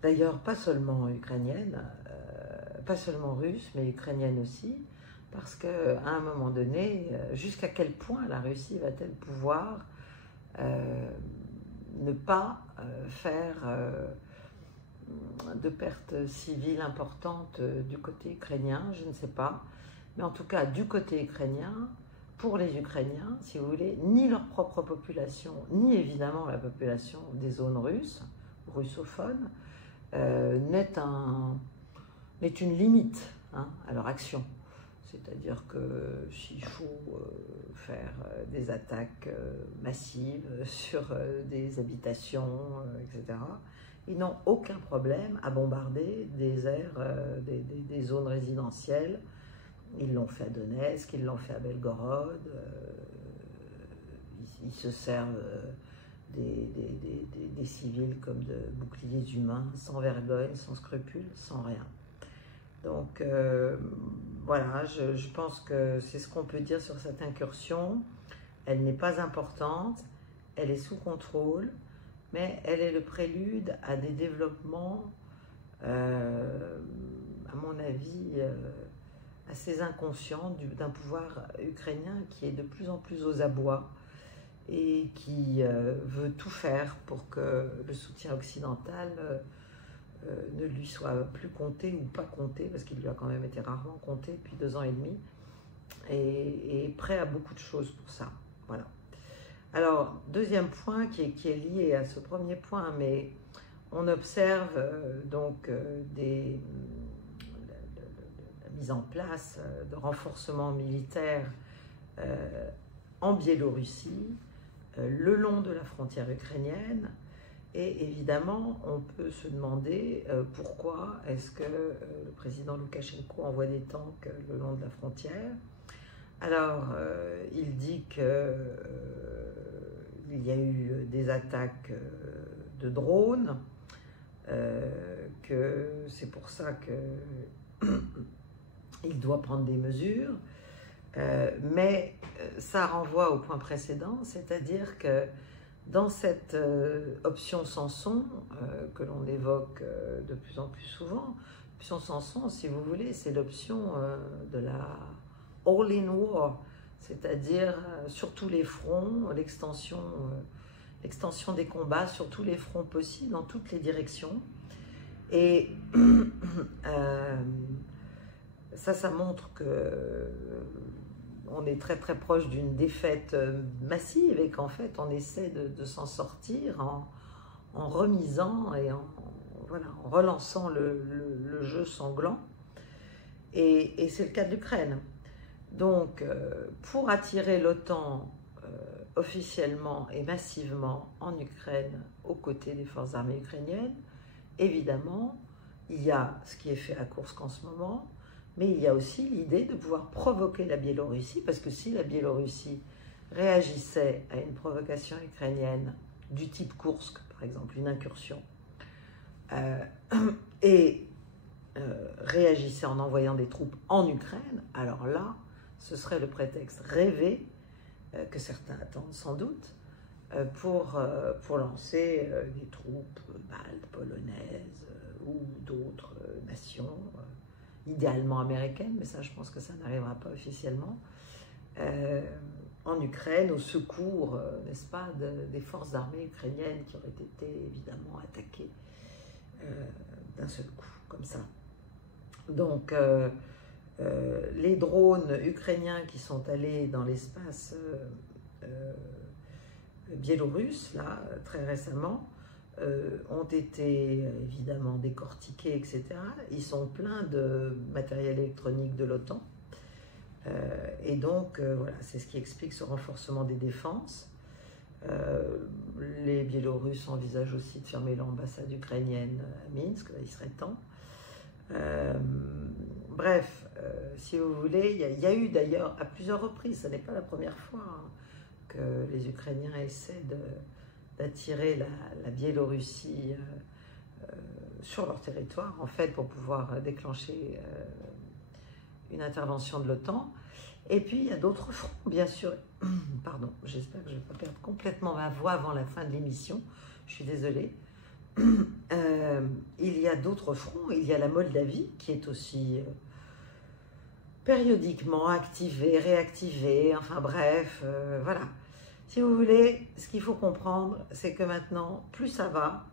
d'ailleurs pas seulement ukrainiennes, pas seulement russes, mais ukrainiennes aussi, parce qu'à un moment donné, jusqu'à quel point la Russie va-t-elle pouvoir ne pas faire de pertes civiles importantes du côté ukrainien, je ne sais pas. Mais en tout cas, du côté ukrainien, pour les Ukrainiens, si vous voulez, ni leur propre population, ni évidemment la population des zones russes, russophones, n'est une limite à leur action. C'est-à-dire que s'il faut faire des attaques massives sur des habitations, etc., ils n'ont aucun problème à bombarder des aires, des zones résidentielles. Ils l'ont fait à Donetsk, ils l'ont fait à Belgorod. Ils se servent des civils comme de boucliers humains, sans vergogne, sans scrupules, sans rien. Donc voilà, je pense que c'est ce qu'on peut dire sur cette incursion. Elle n'est pas importante, elle est sous contrôle, mais elle est le prélude à des développements, à mon avis, assez inconscients d'un pouvoir ukrainien qui est de plus en plus aux abois et qui veut tout faire pour que le soutien occidental ne lui soit plus compté ou pas compté, parce qu'il lui a quand même été rarement compté depuis 2 ans et demi, et est prêt à beaucoup de choses pour ça. Voilà. Alors, deuxième point qui est lié à ce premier point, mais on observe la mise en place de renforcements militaires en Biélorussie, le long de la frontière ukrainienne, et évidemment, on peut se demander pourquoi est-ce que le président Loukachenko envoie des tanks le long de la frontière. Alors, il dit qu'il y a eu des attaques de drones, que c'est pour ça qu'il doit prendre des mesures, mais ça renvoie au point précédent, c'est-à-dire que dans cette option Samson que l'on évoque de plus en plus souvent, l'option Samson, si vous voulez, c'est l'option de la all-in-war, c'est-à-dire sur tous les fronts, l'extension des combats sur tous les fronts possibles, dans toutes les directions. Et ça montre que on est très très proche d'une défaite massive et qu'en fait on essaie de s'en sortir en remisant et en relançant le jeu sanglant. Et c'est le cas de l'Ukraine. Donc, pour attirer l'OTAN officiellement et massivement en Ukraine, aux côtés des forces armées ukrainiennes, évidemment, il y a ce qui est fait à Koursk en ce moment, mais il y a aussi l'idée de pouvoir provoquer la Biélorussie, parce que si la Biélorussie réagissait à une provocation ukrainienne du type Koursk, par exemple, une incursion, et réagissait en envoyant des troupes en Ukraine, alors là, ce serait le prétexte rêvé que certains attendent sans doute pour lancer des troupes baltes, polonaises ou d'autres nations, idéalement américaines, mais ça je pense que ça n'arrivera pas officiellement, en Ukraine au secours, n'est-ce pas, des forces armées ukrainiennes qui auraient été évidemment attaquées d'un seul coup, comme ça. Donc, les drones ukrainiens qui sont allés dans l'espace biélorusse, là, très récemment, ont été évidemment décortiqués, etc. Ils sont pleins de matériel électronique de l'OTAN. Et donc, voilà, c'est ce qui explique ce renforcement des défenses. Les Biélorusses envisagent aussi de fermer l'ambassade ukrainienne à Minsk, il serait temps. Bref, si vous voulez, il y a eu d'ailleurs à plusieurs reprises, ce n'est pas la première fois que les Ukrainiens essaient d'attirer la Biélorussie sur leur territoire, en fait, pour pouvoir déclencher une intervention de l'OTAN. Et puis, il y a d'autres fronts, bien sûr. Pardon, j'espère que je ne vais pas perdre complètement ma voix avant la fin de l'émission. Je suis désolée. Il y a d'autres fronts. Il y a la Moldavie, qui est aussi périodiquement activée, réactivée. Enfin bref, voilà. Si vous voulez, ce qu'il faut comprendre, c'est que maintenant, plus ça va,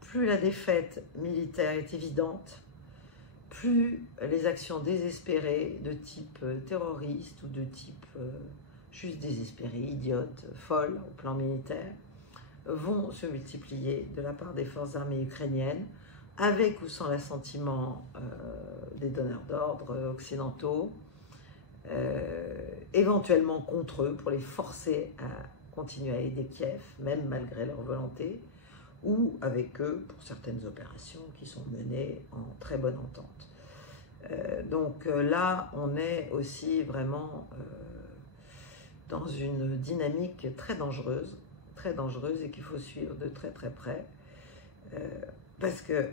plus la défaite militaire est évidente, plus les actions désespérées de type terroriste ou de type juste désespérée, idiote, folle au plan militaire, vont se multiplier de la part des forces armées ukrainiennes, avec ou sans l'assentiment des donneurs d'ordre occidentaux, éventuellement contre eux, pour les forcer à continuer à aider Kiev, même malgré leur volonté, ou avec eux pour certaines opérations qui sont menées en très bonne entente. Donc là, on est aussi vraiment dans une dynamique très dangereuse et qu'il faut suivre de très très près. Parce que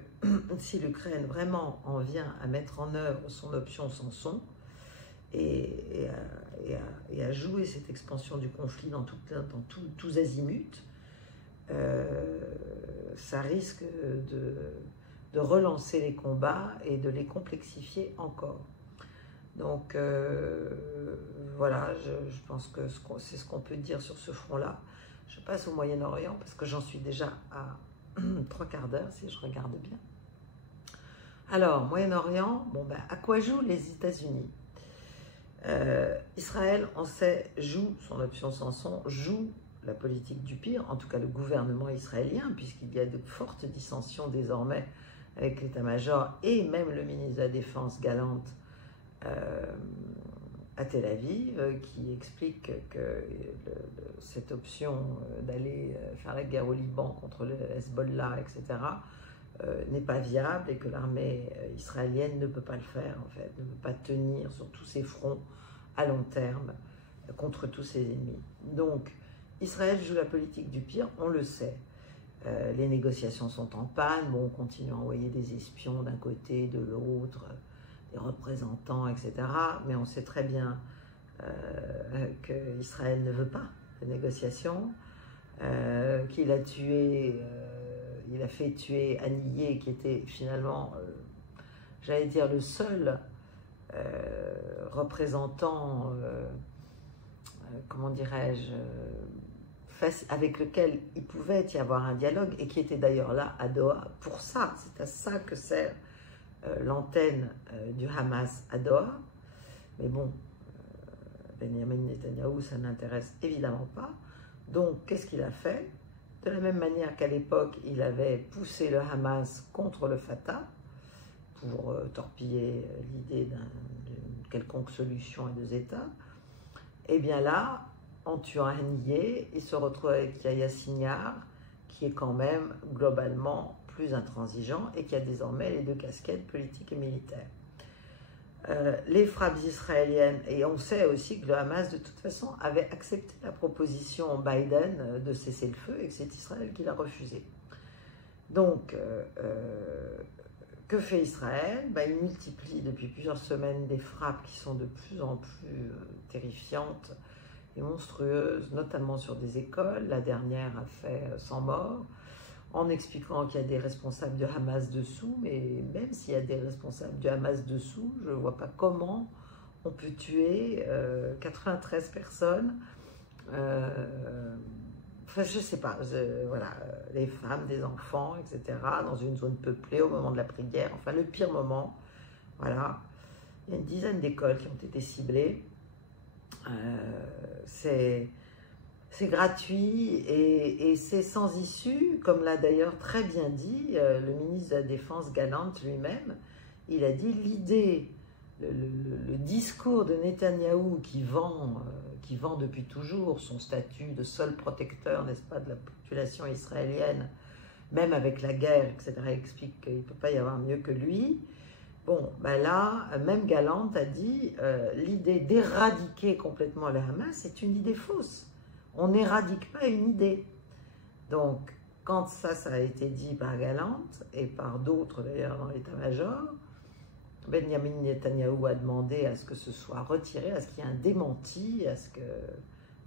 si l'Ukraine vraiment en vient à mettre en œuvre son option Samson et à jouer cette expansion du conflit dans tous azimuts, ça risque de relancer les combats et de les complexifier encore. Donc voilà, je pense que c'est ce qu'on peut dire sur ce front-là. Je passe au Moyen-Orient parce que j'en suis déjà à 3/4 d'heure si je regarde bien. Alors, Moyen-Orient, bon ben, à quoi jouent les États-Unis? Israël, on sait, joue, son option Samson, joue la politique du pire, en tout cas le gouvernement israélien, puisqu'il y a de fortes dissensions désormais avec l'état-major et même le ministre de la Défense Gallant à Tel Aviv, qui explique que cette option d'aller faire la guerre au Liban contre le Hezbollah, etc., n'est pas viable et que l'armée israélienne ne peut pas le faire, en fait, ne peut pas tenir sur tous ses fronts à long terme contre tous ses ennemis. Donc, Israël joue la politique du pire, on le sait. Les négociations sont en panne, bon, on continue à envoyer des espions d'un côté, de l'autre, des représentants, etc. Mais on sait très bien qu'Israël ne veut pas de négociations, qu'il a tué... il a fait tuer Haniyeh, qui était finalement, j'allais dire, le seul représentant, comment dirais-je, avec lequel il pouvait y avoir un dialogue, et qui était d'ailleurs là à Doha pour ça. C'est à ça que sert l'antenne du Hamas à Doha. Mais bon, Benjamin Netanyahou, ça n'intéresse évidemment pas. Donc, qu'est-ce qu'il a fait? De la même manière qu'à l'époque, il avait poussé le Hamas contre le Fatah pour torpiller l'idée d'une quelconque solution à deux États. Et bien là, en tuant Haniyeh, il se retrouve avec Yahya Sinwar, qui est quand même globalement plus intransigeant et qui a désormais les deux casquettes politiques et militaires. Les frappes israéliennes, et on sait aussi que le Hamas de toute façon avait accepté la proposition Biden de cesser le feu et que c'est Israël qui l'a refusé. Donc, que fait Israël? Il multiplie depuis plusieurs semaines des frappes qui sont de plus en plus terrifiantes et monstrueuses, notamment sur des écoles. La dernière a fait 100 morts, en expliquant qu'il y a des responsables du Hamas dessous, mais même s'il y a des responsables du Hamas dessous, je ne vois pas comment on peut tuer 93 personnes. Enfin, je ne sais pas, voilà, les femmes, des enfants, etc., dans une zone peuplée au moment de la prière, enfin le pire moment, voilà. Il y a une dizaine d'écoles qui ont été ciblées. C'est gratuit et c'est sans issue, comme l'a d'ailleurs très bien dit le ministre de la Défense Gallant lui-même. Il a dit l'idée, le discours de Netanyahou qui vend depuis toujours son statut de seul protecteur, n'est-ce pas, de la population israélienne, même avec la guerre, etc., explique qu'il ne peut pas y avoir mieux que lui. Bon, là, même Gallant a dit l'idée d'éradiquer complètement le Hamas, c'est une idée fausse. On n'éradique pas une idée. Donc, quand ça a été dit par Gallant et par d'autres d'ailleurs dans l'état-major, Benjamin Netanyahou a demandé à ce que ce soit retiré, à ce qu'il y ait un démenti, à ce que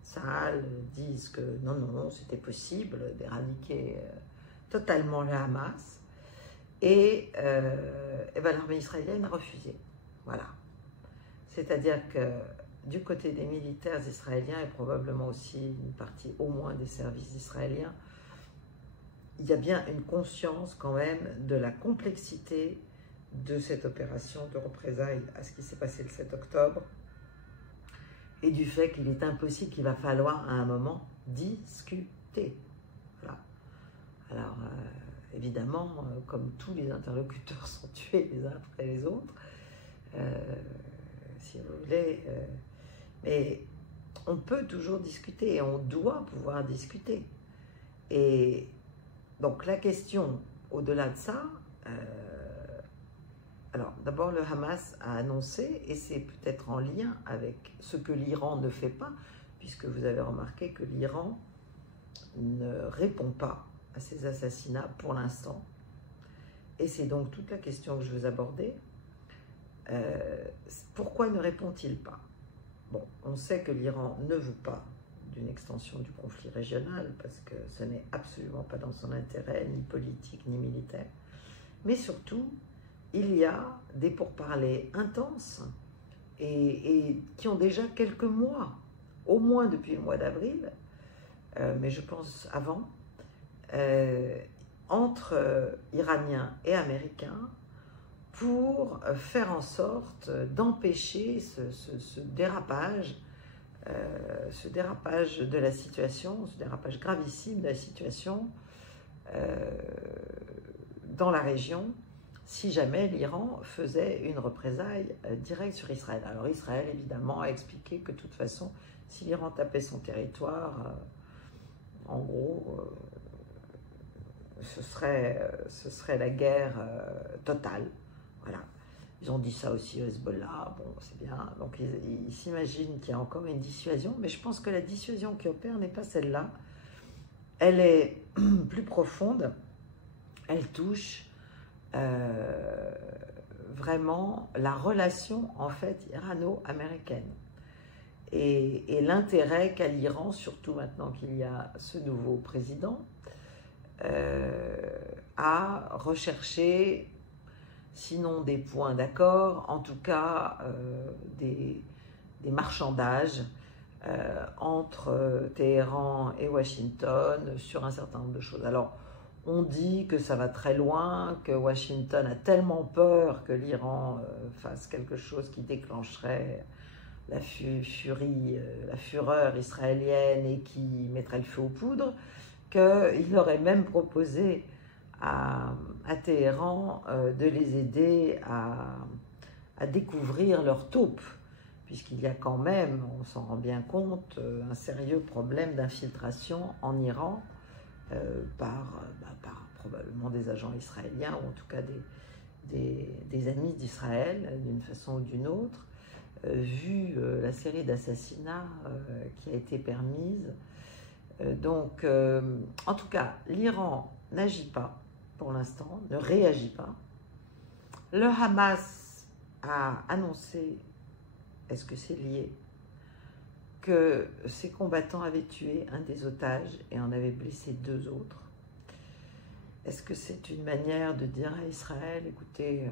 Tsahal dise que non, c'était possible d'éradiquer totalement le Hamas. Et l'armée israélienne a refusé. Voilà. C'est-à-dire que du côté des militaires israéliens et probablement aussi une partie au moins des services israéliens, il y a bien une conscience quand même de la complexité de cette opération de représailles à ce qui s'est passé le 7 octobre et du fait qu'il est impossible, qu'il va falloir à un moment discuter. Voilà. Alors, évidemment, comme tous les interlocuteurs sont tués les uns après les autres, si vous voulez, mais on peut toujours discuter et on doit pouvoir discuter. Et donc la question, au-delà de ça, alors d'abord le Hamas a annoncé, et c'est peut-être en lien avec ce que l'Iran ne fait pas, puisque vous avez remarqué que l'Iran ne répond pas à ces assassinats pour l'instant. Et c'est donc toute la question que je veux aborder. Pourquoi ne répond-il pas? Bon, on sait que l'Iran ne veut pas d'une extension du conflit régional parce que ce n'est absolument pas dans son intérêt, ni politique, ni militaire. Mais surtout, il y a des pourparlers intenses et qui ont déjà quelques mois, au moins depuis le mois d'avril, mais je pense avant, entre Iraniens et Américains pour faire en sorte d'empêcher ce dérapage de la situation, ce dérapage gravissime de la situation dans la région, si jamais l'Iran faisait une représaille directe sur Israël. Alors Israël, évidemment, a expliqué que de toute façon, si l'Iran tapait son territoire, en gros, ce serait la guerre totale. Voilà. Ils ont dit ça aussi au Hezbollah, bon, c'est bien. Donc ils s'imaginent qu'il y a encore une dissuasion, mais je pense que la dissuasion qui opère n'est pas celle-là. Elle est plus profonde, elle touche vraiment la relation en fait irano-américaine et l'intérêt qu'a l'Iran, surtout maintenant qu'il y a ce nouveau président, à rechercher, sinon des points d'accord, en tout cas des marchandages entre Téhéran et Washington sur un certain nombre de choses. Alors, on dit que ça va très loin, que Washington a tellement peur que l'Iran fasse quelque chose qui déclencherait la fureur israélienne et qui mettrait le feu aux poudres, qu'il aurait même proposé à Téhéran de les aider à découvrir leur taupe, puisqu'il y a quand même, on s'en rend bien compte, un sérieux problème d'infiltration en Iran par probablement des agents israéliens, ou en tout cas des amis d'Israël, d'une façon ou d'une autre, vu la série d'assassinats qui a été permise. Donc, en tout cas, l'Iran n'agit pas pour l'instant, ne réagit pas. Le Hamas a annoncé, est-ce que c'est lié, que ses combattants avaient tué un des otages et en avaient blessé 2 autres. Est-ce que c'est une manière de dire à Israël, écoutez,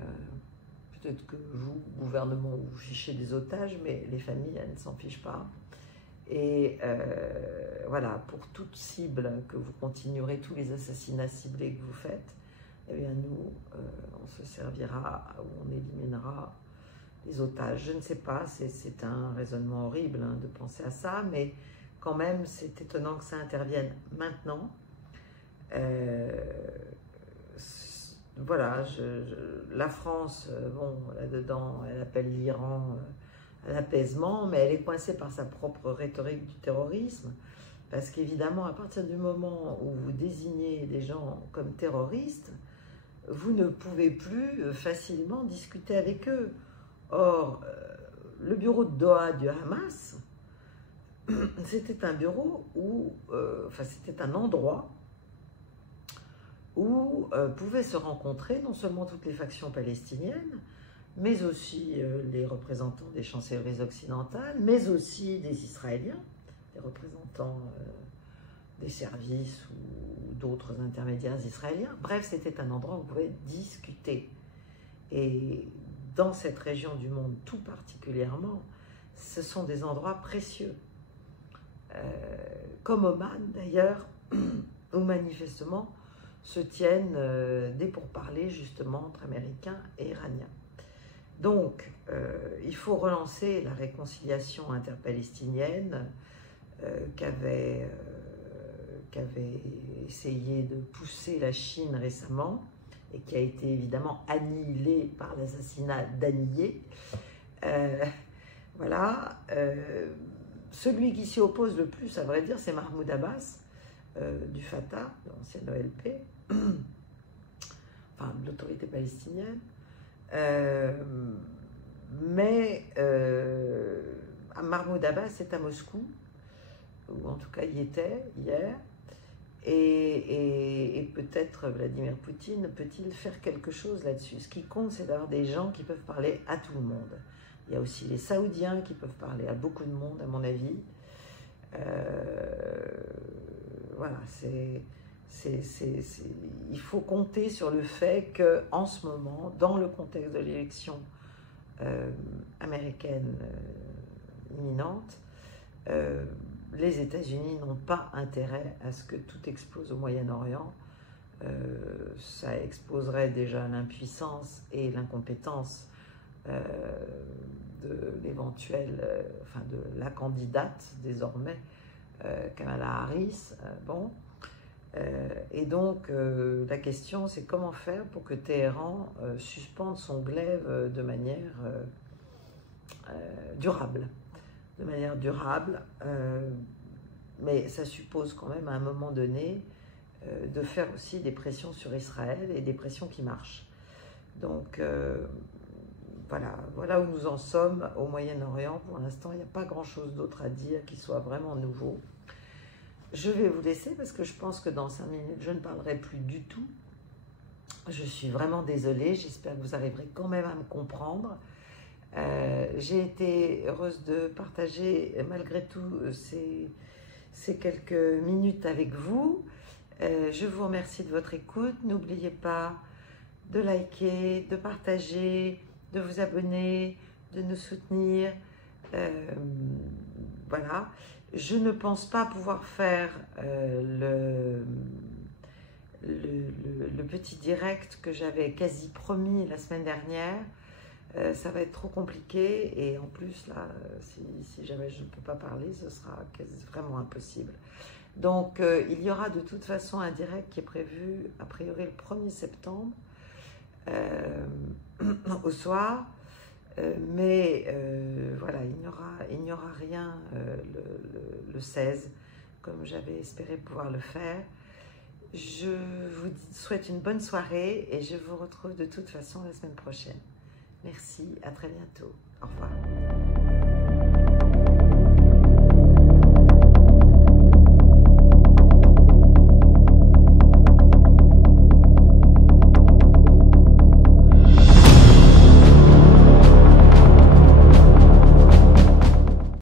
peut-être que vous, gouvernement, vous fichez des otages, mais les familles, elles ne s'en fichent pas. Et voilà, pour toute cible que vous continuerez, tous les assassinats ciblés que vous faites, eh bien nous, on se servira, ou on éliminera les otages. Je ne sais pas, c'est un raisonnement horrible de penser à ça, mais quand même, c'est étonnant que ça intervienne maintenant. Voilà, la France, bon, là-dedans, elle appelle l'Iran à l'apaisement, mais elle est coincée par sa propre rhétorique du terrorisme, parce qu'évidemment, à partir du moment où vous désignez des gens comme terroristes, vous ne pouvez plus facilement discuter avec eux. Or, le bureau de Doha du Hamas, c'était un bureau où, c'était un endroit où pouvaient se rencontrer non seulement toutes les factions palestiniennes, mais aussi les représentants des chancelleries occidentales, mais aussi des Israéliens, des représentants des services ou d'autres intermédiaires israéliens. Bref, c'était un endroit où on pouvait discuter. Et dans cette région du monde tout particulièrement, ce sont des endroits précieux. Comme Oman d'ailleurs, où manifestement se tiennent des pourparlers justement entre Américains et Iraniens. Donc, il faut relancer la réconciliation interpalestinienne qu'avait essayé de pousser la Chine récemment et qui a été évidemment annihilée par l'assassinat d'Haniyeh. Voilà. Celui qui s'y oppose le plus, à vrai dire, c'est Mahmoud Abbas, du Fatah, de l'ancienne OLP, enfin de l'autorité palestinienne. Mais Mahmoud Abbas est à Moscou, ou en tout cas y était hier, et peut-être Vladimir Poutine peut-il faire quelque chose là-dessus. Ce qui compte, c'est d'avoir des gens qui peuvent parler à tout le monde. Il y a aussi les Saoudiens qui peuvent parler à beaucoup de monde, à mon avis. Voilà, il faut compter sur le fait qu'en ce moment, dans le contexte de l'élection américaine imminente, les États-Unis n'ont pas intérêt à ce que tout explose au Moyen-Orient. Ça exposerait déjà l'impuissance et l'incompétence de l'éventuelle, enfin de la candidate désormais, Kamala Harris. Et donc la question c'est comment faire pour que Téhéran suspende son glaive de manière durable. Mais ça suppose quand même à un moment donné de faire aussi des pressions sur Israël et des pressions qui marchent. Donc voilà où nous en sommes au Moyen-Orient. Pour l'instant, il n'y a pas grand-chose d'autre à dire qui soit vraiment nouveau. Je vais vous laisser parce que je pense que dans 5 minutes, je ne parlerai plus du tout. Je suis vraiment désolée, j'espère que vous arriverez quand même à me comprendre. J'ai été heureuse de partager malgré tout ces quelques minutes avec vous. Je vous remercie de votre écoute. N'oubliez pas de liker, de partager, de vous abonner, de nous soutenir. Voilà. Je ne pense pas pouvoir faire le petit direct que j'avais quasi promis la semaine dernière. Ça va être trop compliqué et en plus là, si jamais je ne peux pas parler, ce sera vraiment impossible. Donc il y aura de toute façon un direct qui est prévu a priori le 1er septembre au soir. Mais voilà, il n'y aura rien le 16, comme j'avais espéré pouvoir le faire. Je vous souhaite une bonne soirée et je vous retrouve de toute façon la semaine prochaine. Merci, à très bientôt. Au revoir.